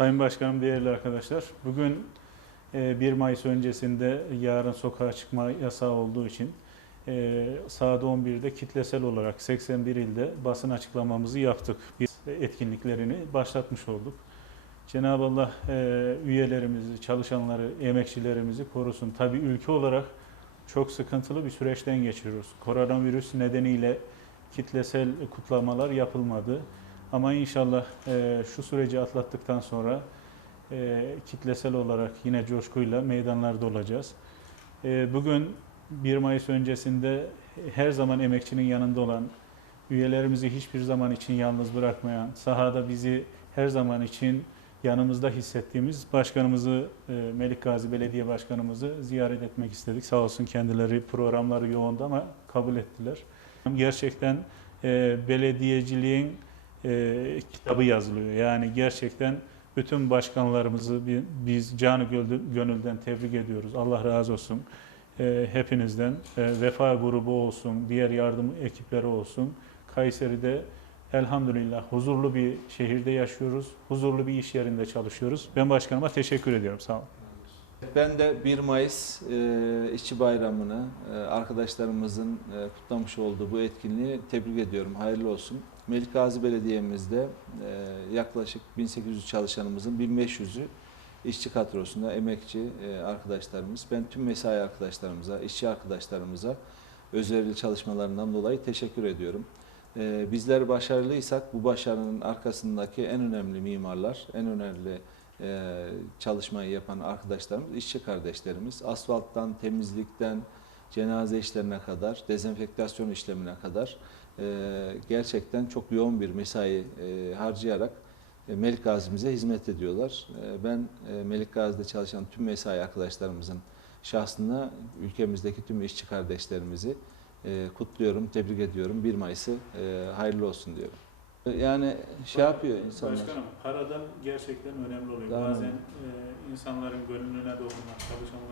Sayın Başkanım, değerli arkadaşlar. Bugün e, 1 Mayıs öncesinde yarın sokağa çıkma yasağı olduğu için e, saat 11'de kitlesel olarak 81 ilde basın açıklamamızı yaptık. Biz etkinliklerini başlatmış olduk. Cenab-ı Allah e, üyelerimizi, çalışanları, emekçilerimizi korusun. Tabii ülke olarak çok sıkıntılı bir süreçten geçiyoruz. Koronavirüs nedeniyle kitlesel kutlamalar yapılmadı. Ama inşallah e, şu süreci atlattıktan sonra e, kitlesel olarak yine coşkuyla meydanlarda olacağız. E, bugün 1 Mayıs öncesinde her zaman emekçinin yanında olan, üyelerimizi hiçbir zaman için yalnız bırakmayan, sahada bizi her zaman için yanımızda hissettiğimiz başkanımızı, e, Melik Gazi Belediye Başkanımızı ziyaret etmek istedik. Sağ olsun kendileri programları yoğundu ama kabul ettiler. Gerçekten e, belediyeciliğin e, kitabı yazılıyor. Yani gerçekten bütün başkanlarımızı bi- biz canı gönül- gönülden tebrik ediyoruz. Allah razı olsun. E, hepinizden e, Vefa grubu olsun, diğer yardım ekipleri olsun. Kayseri'de elhamdülillah huzurlu bir şehirde yaşıyoruz. Huzurlu bir iş yerinde çalışıyoruz. Ben başkanıma teşekkür ediyorum. Sağ olun. Ben de 1 Mayıs e, İşçi Bayramı'nı e, arkadaşlarımızın e, kutlamış olduğu bu etkinliği tebrik ediyorum. Hayırlı olsun. Melik Gazi Belediye'mizde e, yaklaşık 1800 çalışanımızın 1500'ü işçi kadrosunda emekçi e, arkadaşlarımız. Ben tüm mesai arkadaşlarımıza, işçi arkadaşlarımıza özverili çalışmalarından dolayı teşekkür ediyorum. E, bizler başarılıysak bu başarının arkasındaki en önemli mimarlar, en önemli e, çalışmayı yapan arkadaşlarımız, işçi kardeşlerimiz. Asfalttan, temizlikten, cenaze işlerine kadar, dezenfektasyon işlemine kadar e, gerçekten çok yoğun bir mesai e, harcayarak e, Melik Gazi'mize hizmet ediyorlar. E, ben e, Melik Gazi'de çalışan tüm mesai arkadaşlarımızın şahsına ülkemizdeki tüm işçi kardeşlerimizi e, kutluyorum, tebrik ediyorum. 1 Mayıs'ı e, hayırlı olsun diyorum. Yani şey yapıyor insanlar. Başkanım paradan gerçekten önemli oluyor. Tamam. Bazen e, insanların gönlüne dokunmak, Doğru.